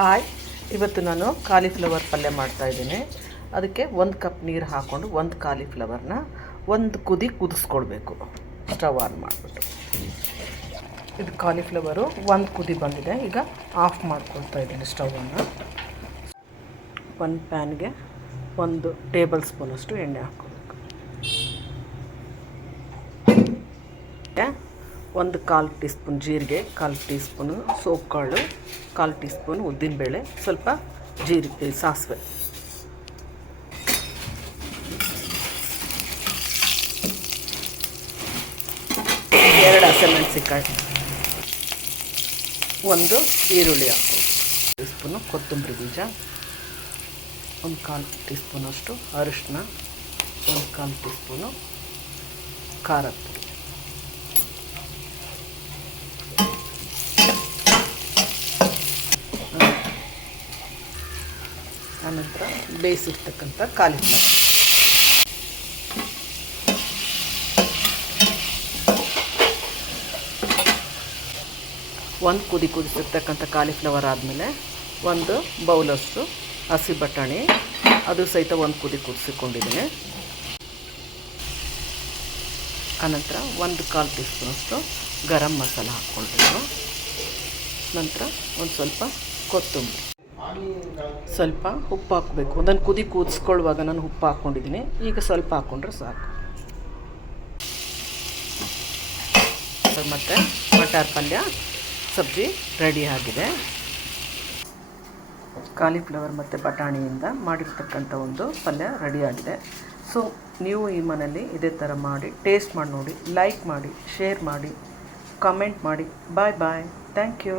Hi. ಇವತ್ತು ನಾನು cauliflower ಪಲ್ಯ ಮಾಡ್ತಾಯಿದ್ದೀನಿ ಅದಕ್ಕೆ ಒಂದು ಕಪ್ ನೀರು ಹಾಕ್ಕೊಂಡು ಒಂದು ಕಾಲಿಫ್ಲವರ್ನ ಒಂದು ಕುದಿ ಕುದಿಸ್ಕೊಳ್ಬೇಕು. ಸ್ಟವ್ ಆನ್ ಮಾಡಿಬಿಟ್ಟು. ಇದು ಕಾಲಿಫ್ಲವರು ಒಂದು ಕುದಿ ಬಂದಿದೆ. ಈಗ ಆಫ್ ಮಾಡ್ಕೊಳ್ತಾ ಇದ್ದೀನಿ ಸ್ಟವನ್ನು ಒಂದು ಪ್ಯಾನ್ಗೆ ಒಂದು ಟೇಬಲ್ ಸ್ಪೂನಷ್ಟು ಎಣ್ಣೆ ಹಾಕ್ಕೊಬೇಕು ಒಂದು ಕಾಲು ಟೀ ಸ್ಪೂನ್ ಜೀರಿಗೆ, ಕಾಲು ಟೀ ಸ್ಪೂನು ಸೋಪ್ ಕಾಳು ಕಾಲು ಟೀ ಸ್ಪೂನ್ ಉದ್ದಿನಬೇಳೆ, ಸ್ವಲ್ಪ ಜೀರಿಗೆ ಸಾಸಿವೆ. ಎರಡು ಹಸಿಮೆಣಸಿಕಾಯಿ ಒಂದು ಈರುಳ್ಳಿ ಹಾಕೋದು ಟೀ ಸ್ಪೂನು ಕೊತ್ತಂಬರಿ ಬೀಜ. ಒಂದು ಕಾಲು ಟೀ ಸ್ಪೂನಷ್ಟು ಅರಿಶಿನ ಒಂದು ಕಾಲು ಟೀ ಸ್ಪೂನು ಖಾರದ ಆನಂತರ ಬೇಯಿಸಿರ್ತಕ್ಕಂಥ ಕಾಲಿಫ್ಲವರ್. ಒಂದು ಕುದಿ ಕುದಿಸಿರ್ತಕ್ಕಂಥ ಕಾಲಿಫ್ಲವರ್ ಆದಮೇಲೆ ಒಂದು ಬೌಲಷ್ಟು ಹಸಿ ಬಟಾಣಿ, ಅದು ಸಹಿತ ಒಂದು ಕುದಿ ಕುದಿಸಿಕೊಂಡಿದ್ದೀನಿ. ಆನಂತರ ಒಂದು ಕಾಲು ಟೀ ಸ್ಪೂನಷ್ಟು ಗರಂ ಮಸಾಲ ಹಾಕ್ಕೊಳ್ಬೇಕು ನಂತರ ಒಂದು ಸ್ವಲ್ಪ ಕೊತ್ತಂಬರಿ. ಸ್ವಲ್ಪ ಉಪ್ಪು ಹಾಕಬೇಕು. ನಾನು ಕುದಿ ಕೂದಿಸ್ಕೊಳ್ಳುವಾಗ ನಾನು ಉಪ್ಪು ಹಾಕ್ಕೊಂಡಿದ್ದೀನಿ. ಈಗ ಸ್ವಲ್ಪ ಹಾಕ್ಕೊಂಡ್ರೆ ಸಾಕು. ಮತ್ತು ಮಟಾರ್ ಪಲ್ಯ, ಸಬ್ಜಿ ರೆಡಿ ಆಗಿದೆ. ಕಾಲಿಫ್ಲವರ್ ಮತ್ತು ಬಟಾಣಿಯಿಂದ ಮಾಡಿರ್ತಕ್ಕಂಥ ಒಂದು ಪಲ್ಯ ರೆಡಿಯಾಗಿದೆ ಸೊ ನೀವು ಈ ಮನೆಯಲ್ಲಿ ಇದೇ ಥರ ಮಾಡಿ, ಟೇಸ್ಟ್ ಮಾಡಿ ನೋಡಿ ಲೈಕ್ ಮಾಡಿ ಶೇರ್ ಮಾಡಿ ಕಮೆಂಟ್ ಮಾಡಿ. ಬಾಯ್ ಬಾಯ್ ಥ್ಯಾಂಕ್ ಯು